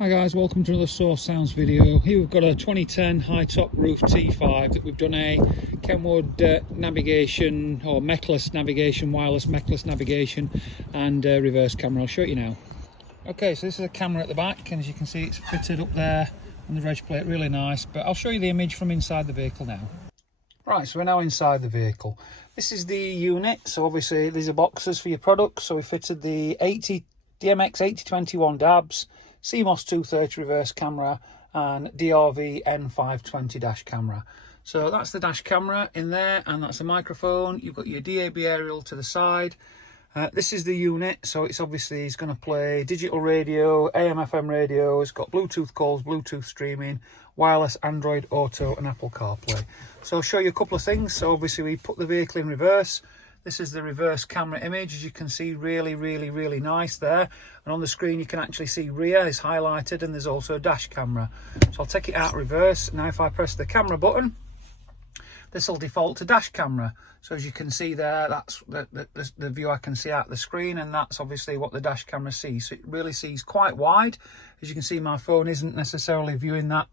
Hi guys, welcome to another Source Sounds video. Here we've got a 2010 high-top roof T5 that we've done a KENWOOD navigation or mechless navigation, wireless mechless navigation and reverse camera. I'll show you now. Okay, so this is a camera at the back, and as you can see it's fitted up there on the reg plate, really nice, but I'll show you the image from inside the vehicle now. Right, so we're now inside the vehicle. This is the unit, so obviously these are boxes for your products, so we fitted the DMX8021DABS, CMOS-230 reverse camera and DRV N520 dash camera. So that's the dash camera in there, and that's a microphone. You've got your DAB aerial to the side. This is the unit, so it's obviously it's going to play digital radio, AM, FM radio. It's got Bluetooth calls, Bluetooth streaming, wireless Android Auto and Apple CarPlay. So I'll show you a couple of things. So obviously we put the vehicle in reverse. This is the reverse camera image, as you can see, really nice there. And on the screen you can actually see rear is highlighted, and there's also a dash camera. So I'll take it out reverse. Now if I press the camera button, this will default to dash camera. So as you can see there, that's the view I can see out the screen, and that's obviously what the dash camera sees. So it really sees quite wide. As you can see, my phone isn't necessarily viewing that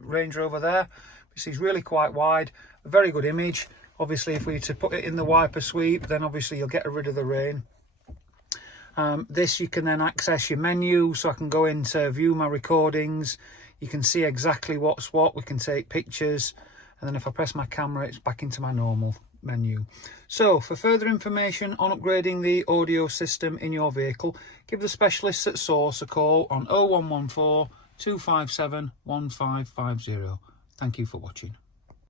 Range Rover there. It sees really quite wide, a very good image. Obviously, if we were to put it in the wiper sweep, then obviously you'll get rid of the rain. This, you can then access your menu, so I can go into view my recordings. You can see exactly what's what. We can take pictures, and then if I press my camera, it's back into my normal menu. So for further information on upgrading the audio system in your vehicle, give the specialists at Source a call on 0114 257 1550. Thank you for watching.